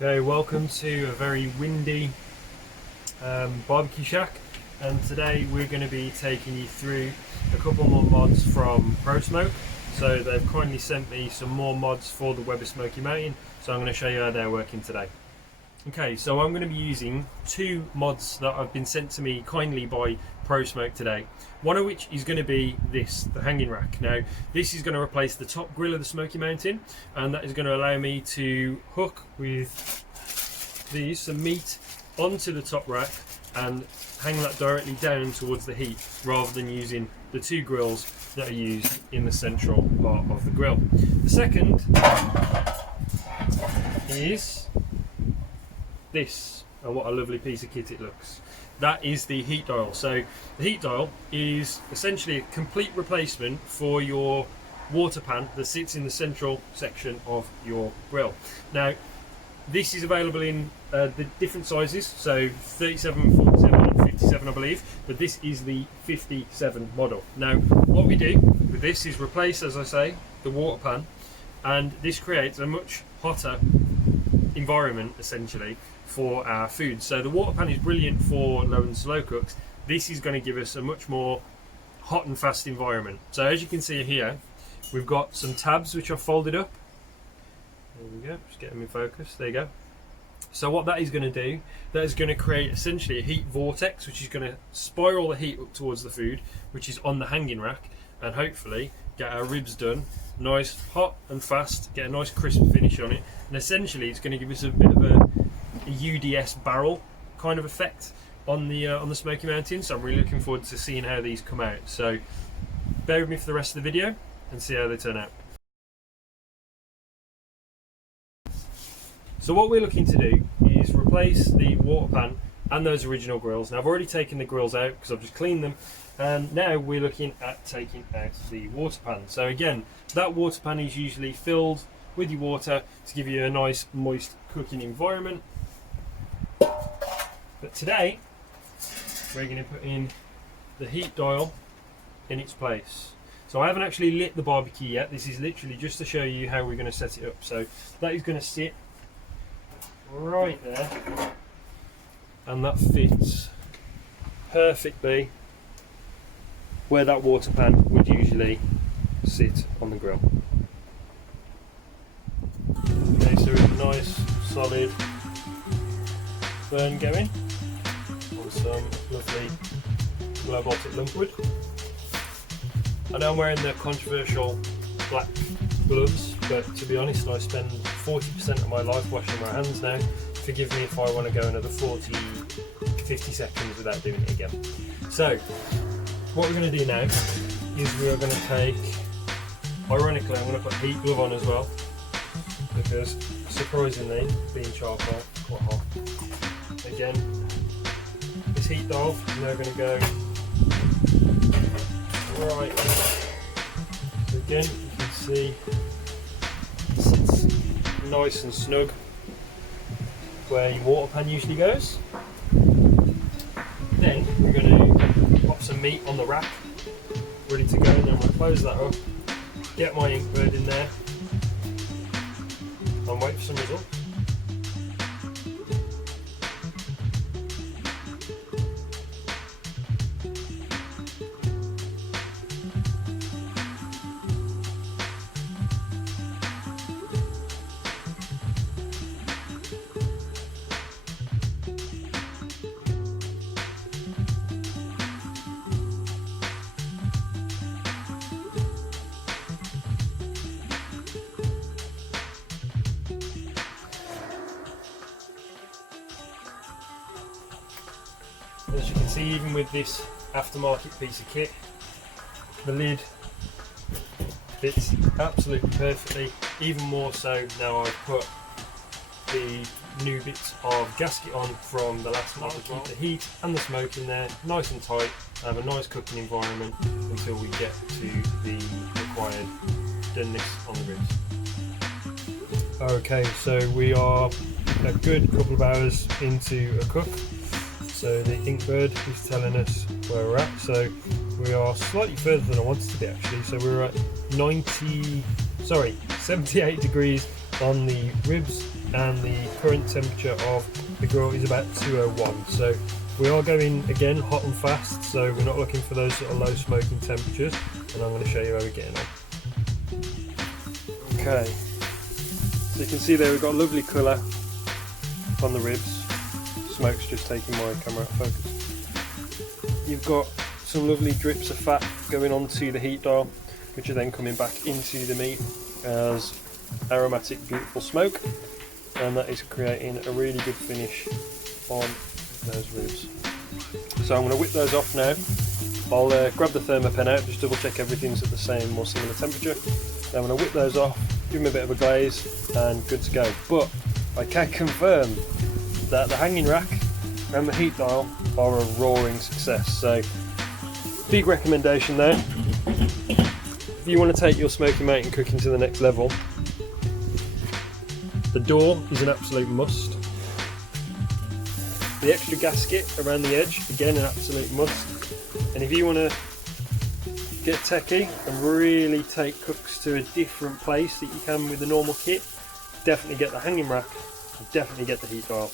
Okay, welcome to a very windy barbecue shack, and today we're going to be taking you through a couple more mods from ProSmoke. So they've kindly sent me some more mods for the Weber Smokey Mountain, so I'm going to show you how they're working today. Okay, so I'm going to be using two mods that have been sent to me kindly by ProSmoke today. One of which is going to be this, the hanging rack. Now, this is going to replace the top grill of the Smoky Mountain, and that is going to allow me to hook with these some meat onto the top rack and hang that directly down towards the heat, rather than using the two grills that are used in the central part of the grill. The second is this, and what a lovely piece of kit it looks. That is the heat dial. So the heat dial is essentially a complete replacement for your water pan that sits in the central section of your grill. Now, this is available in the different sizes, so 37, 47 and 57 I believe, but this is the 57 model. Now, what we do with this is replace, as I say, the water pan, and this creates a much hotter environment essentially for our food. So the water pan is brilliant for low and slow cooks. This is going to give us a much more hot and fast environment. So as you can see here, we've got some tabs which are folded up. There we go, just get them in focus, there you go. So what that is going to do, that is going to create essentially a heat vortex, which is going to spiral the heat up towards the food, which is on the hanging rack, and hopefully get our ribs done nice, hot and fast, get a nice crisp finish on it. And essentially it's going to give us a bit of a UDS barrel kind of effect on the Smoky Mountain. So I'm really looking forward to seeing how these come out. So bear with me for the rest of the video and see how they turn out. So what we're looking to do is replace the water pan and those original grills. Now, I've already taken the grills out because I've just cleaned them, and now we're looking at taking out the water pan. So again, that water pan is usually filled with your water to give you a nice moist cooking environment. But today we're going to put in the heat dial in its place. So I haven't actually lit the barbecue yet. This is literally just to show you how we're going to set it up. So that is going to sit right there, and that fits perfectly where that water pan would usually sit on the grill. Okay, so we have a nice solid burn going on some lovely low voltage lumpwood. I know I'm wearing the controversial black gloves, but to be honest, I spend 40% of my life washing my hands now. Forgive me if I want to go another 50 seconds without doing it again. So what we're going to do now is we are going to take, ironically I'm going to put heat glove on as well, because surprisingly, being charcoal, quite hot. Again, this heat dial is now going to go right. So again, you can see it sits nice and snug where your water pan usually goes. Then we're going to pop some meat on the rack, ready to go, and then we'll close that up, get my ink bird in there, and wait for some results. As you can see, even with this aftermarket piece of kit, the lid fits absolutely perfectly, even more so now I've put the new bits of gasket on from the last mod to keep the heat and the smoke in there nice and tight, and have a nice cooking environment until we get to the required doneness on the ribs. Okay, so we are a good couple of hours into a cook. So the ink bird is telling us where we're at. So we are slightly further than I wanted to be actually. So we're at 78 degrees on the ribs, and the current temperature of the grill is about 201. So we are going again hot and fast, so we're not looking for those sort of low smoking temperatures, and I'm going to show you how we're getting on. Okay, so you can see there we've got a lovely colour on the ribs. Smoke's just taking my camera out of focus. You've got some lovely drips of fat going onto the heat dial, which are then coming back into the meat as aromatic, beautiful smoke, and that is creating a really good finish on those ribs. So I'm going to whip those off now. I'll grab the thermopen out, just double check everything's at the same or similar temperature. Then I'm going to whip those off, give them a bit of a glaze, and good to go. But I can confirm that the hanging rack and the heat dial are a roaring success. So big recommendation there. If you want to take your Smoky Mountain cooking to the next level, the door is an absolute must. The extra gasket around the edge, again an absolute must. And if you want to get techie and really take cooks to a different place that you can with the normal kit, definitely get the hanging rack, and definitely get the heat dial.